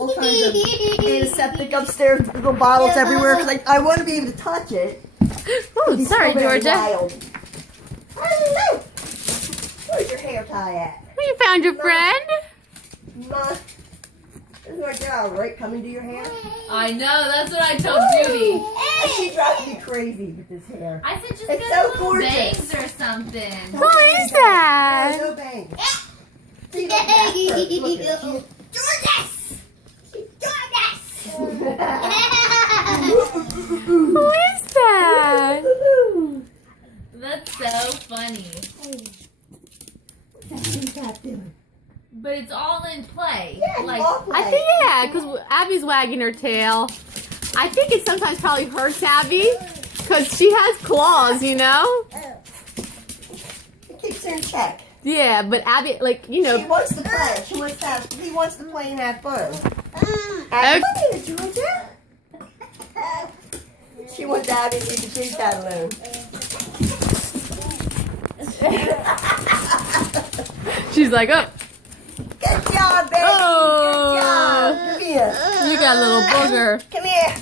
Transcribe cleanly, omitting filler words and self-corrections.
all kinds of antiseptic upstairs, little bottles everywhere, because I want to be able to touch it. Oh, sorry, Georgia. Hello. Where's your hair tie at? You found your friend? Ma, this is my girl, right? Coming to your hair? I know, that's what I told Judy. And she drives me crazy with this hair. I said just It's get so little gorgeous. bangs or something. Who is that? No bangs. See, look at that first. Look at it. Who is that? That's so funny. What's that doing? But it's all in play. Yeah, Like, I think, yeah, because Abby's wagging her tail. I think it sometimes probably hurts Abby because she has claws, you know? It keeps her in check. Yeah, but Abby, like, you know. She wants to play. He wants to play and have fun. Okay. Georgia. She wants Abby to leave the big cat alone. She's like, oh. Good job, baby. Oh. Good job. Come here. You got a little booger. Come here.